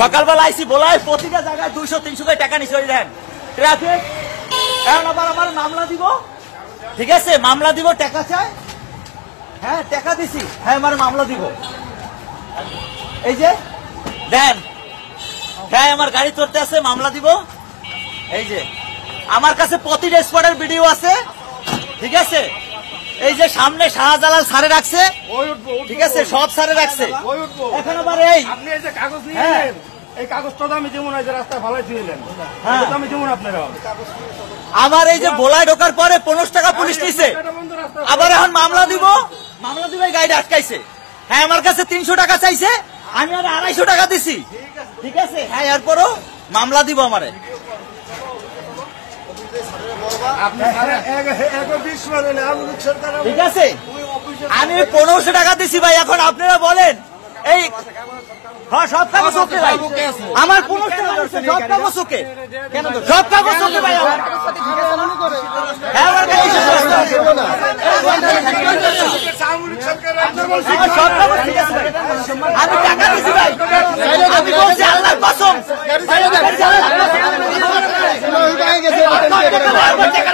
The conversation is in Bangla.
সকালবেলা আইসি বলাই প্রতিটা জায়গায় 200-300 করে টাকা নিচ্ছে দেন ট্রাফিক। এখন আবার আমার মামলা দিব, ঠিক আছে মামলা দিব, টাকা চাই, হ্যাঁ টাকা দিছি, হ্যাঁ আমার মামলা দিব। এই যে দেন, হ্যাঁ আমার গাড়ি চড়তে আছে, মামলা দিব। এই যে আমার কাছে প্রতিটা স্পটের ভিডিও আছে, ঠিক আছে। এই যে সামনে শাহজালাল সারে রাখছে, ঠিক আছে সব সারে রাখছে। এখন আবার এই আপনি এই যে কাগজ নিয়ে এই কাগজটা আমি যেমন রাস্তায় ভালো দিলেন, আমি যেমন আপনারা আমার এই যে ভোলায় ঢোকার পরে 15 টাকা পুলিশ নিছে, আবার এখন মামলা দিব, মামলা দিব গাড়ি আটকাইছে। হ্যাঁ আমার কাছে 300 টাকা চাইছে, আমি আর 250 টাকা দিছি, ঠিক আছে। হ্যাঁ এরপরও মামলা দিব আমারে। ঠিক আছে আমি 1500 টাকা দিছি ভাই। এখন আপনারা বলেন এই সব কাগজ ওকে ভাই, আমার 15 টাকা সব কাগজ ওকে, কেন সব কাগজ ওকে ভাই আমার। হ্যাঁ আমার কাছে সব কাগজ ঠিক আছে ভাই, আমি টাকা দিছি ভাই, আমি বলছি আল্লাহর কসম। টাকা